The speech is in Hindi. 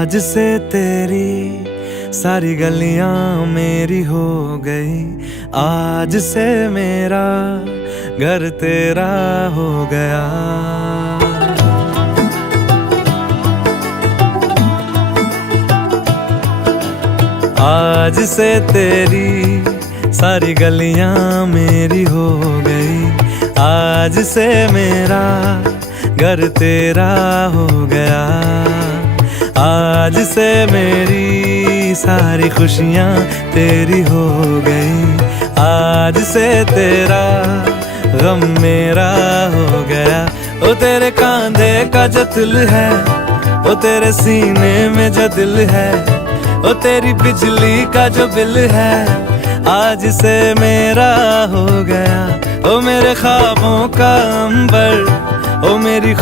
आज से तेरी सारी गलियां मेरी हो गई, आज से मेरा घर तेरा हो गया। आज से तेरी सारी गलियां मेरी हो गई, आज से मेरा घर तेरा हो गया। आज से मेरी सारी खुशियां तेरी हो गई, आज से तेरा गम मेरा हो गया। ओ तेरे कांधे का जो दिल है, ओ तेरे सीने में जो दिल है, ओ तेरी बिजली का जो बिल है, आज से मेरा हो गया। ओ मेरे ख्वाबों का अंबर, ओ मेरी